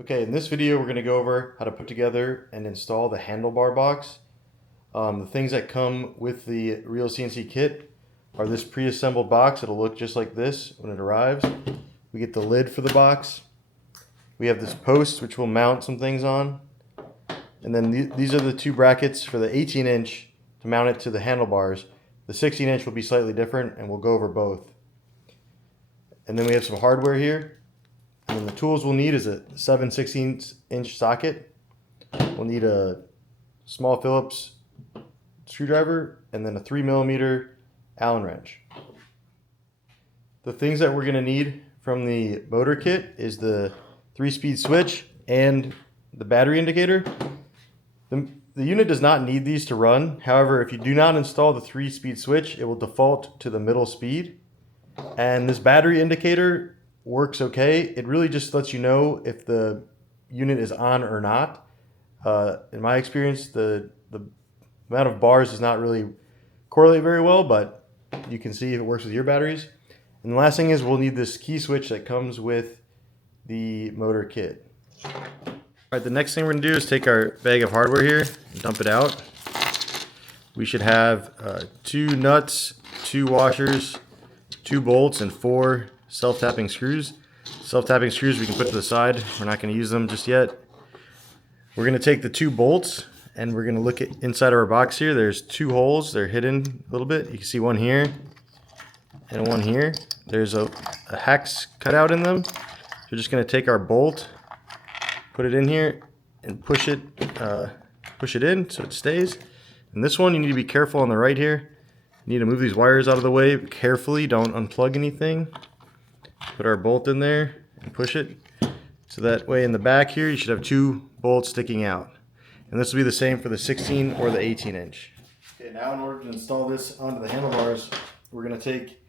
Okay, in this video we're going to go over how to put together and install the handlebar box. The things that come with the reelCNC kit are this pre-assembled box. It'll look just like this when it arrives. We get the lid for the box. We have this post which we'll mount some things on. And then these are the two brackets for the 18-inch to mount it to the handlebars. The 16-inch will be slightly different and we'll go over both. And then we have some hardware here. And then the tools we'll need is a 7/16-inch socket. We'll need a small Phillips screwdriver and then a 3mm Allen wrench. The things that we're going to need from the motor kit is the 3-speed switch and the battery indicator. The unit does not need these to run. However, if you do not install the 3-speed switch, it will default to the middle speed. And this battery indicator works okay. It really just lets you know if the unit is on or not. In my experience, the amount of bars does not really correlate very well, but you can see if it works with your batteries. And the last thing is we'll need this key switch that comes with the motor kit. All right, the next thing we're gonna do is take our bag of hardware here and dump it out. We should have 2 nuts, 2 washers, 2 bolts, and 4 self-tapping screws. Self-tapping screws we can put to the side. We're not going to use them just yet. We're going to take the 2 bolts and we're going to look at inside of our box here. There's 2 holes. They're hidden a little bit. You can see one here and one here. There's a hex cut out in them. We're just going to take our bolt, put it in here, and push it in so it stays. And this one you need to be careful on the right here. You need to move these wires out of the way carefully. Don't unplug anything. Put our bolt in there and push it. So that way in the back here you should have 2 bolts sticking out. And this will be the same for the 16 or the 18-inch. Okay, now in order to install this onto the handlebars, we're going to take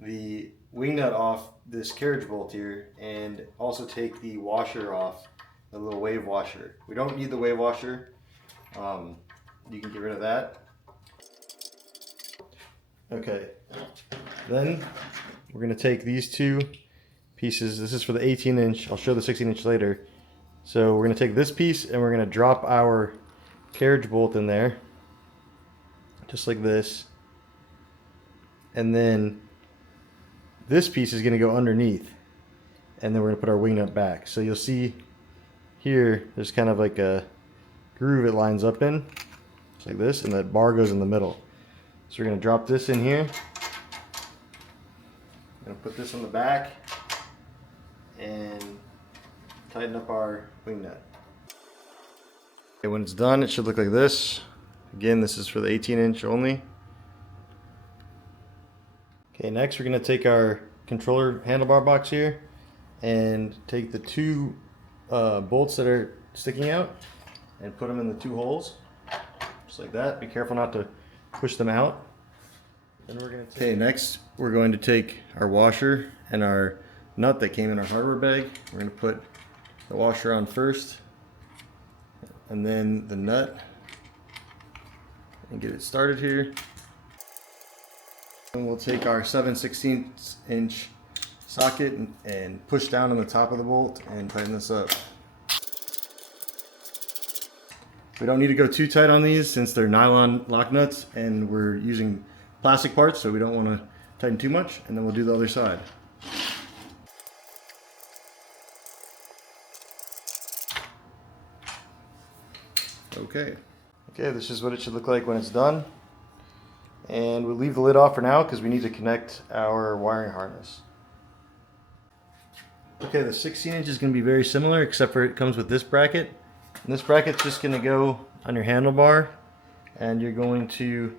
the wing nut off this carriage bolt here and also take the washer off, the little wave washer. We don't need the wave washer. You can get rid of that. Okay, then we're going to take these 2 pieces. This is for the 18-inch. I'll show the 16-inch later. So we're going to take this piece and we're going to drop our carriage bolt in there, just like this. And then this piece is going to go underneath. And then we're going to put our wing nut back. So you'll see here, there's kind of like a groove it lines up in, just like this, and that bar goes in the middle. So we're going to drop this in here. I'm going to put this on the back and tighten up our wing nut. Okay, when it's done, it should look like this. Again, this is for the 18-inch only. Okay, next we're going to take our controller handlebar box here and take the 2 bolts that are sticking out and put them in the 2 holes, just like that. Be careful not to push them out. Then we're going to take... Okay, next we're going to take our washer and our nut that came in our hardware bag. We're going to put the washer on first and then the nut and get it started here. And we'll take our 7/16-inch socket and push down on the top of the bolt and tighten this up. We don't need to go too tight on these since they're nylon lock nuts and we're using plastic parts, so we don't want to tighten too much. And then we'll do the other side. Okay, this is what it should look like when it's done. And we'll leave the lid off for now because we need to connect our wiring harness. Okay, the 16-inch is going to be very similar except for it comes with this bracket. And this bracket's just going to go on your handlebar, and you're going to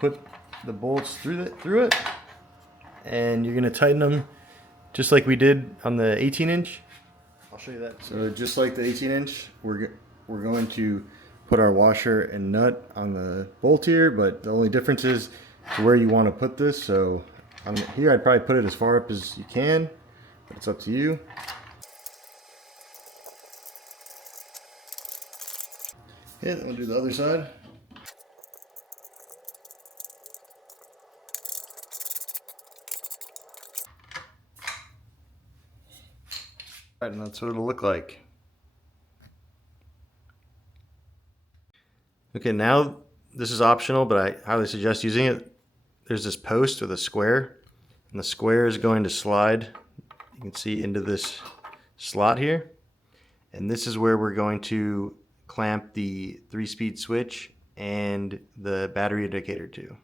put the bolts through it, and you're going to tighten them just like we did on the 18-inch. I'll show you that. So just like the 18-inch, we're going to put our washer and nut on the bolt here, but the only difference is where you want to put this. So here I'd probably put it as far up as you can, but it's up to you. Yeah, then we'll do the other side. Alright, and that's what it'll look like. Okay, now this is optional, but I highly suggest using it. There's this post with a square, and the square is going to slide, you can see, into this slot here. And this is where we're going to clamp the 3-speed switch and the battery indicator to.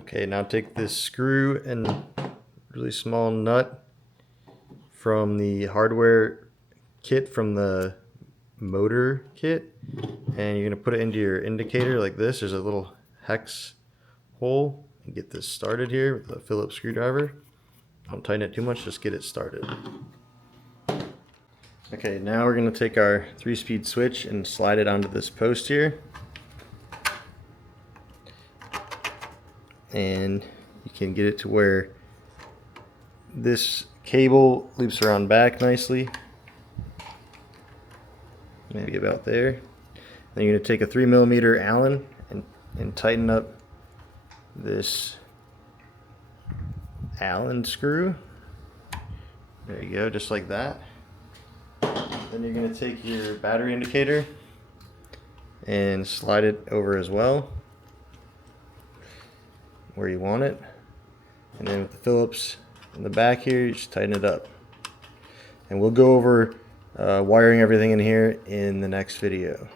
Okay, now take this screw and really small nut from the hardware kit from the motor kit, and you're going to put it into your indicator like this. There's a little hex hole, and get this started here with a Phillips screwdriver. Don't tighten it too much, just get it started. Okay, now we're going to take our 3-speed switch and slide it onto this post here. And you can get it to where this cable loops around back nicely. Maybe about there. Then you're going to take a 3mm Allen and tighten up this Allen screw. There you go, just like that. Then you're going to take your battery indicator and slide it over as well where you want it. And then with the Phillips in the back here, you just tighten it up. And we'll go over wiring everything in here in the next video.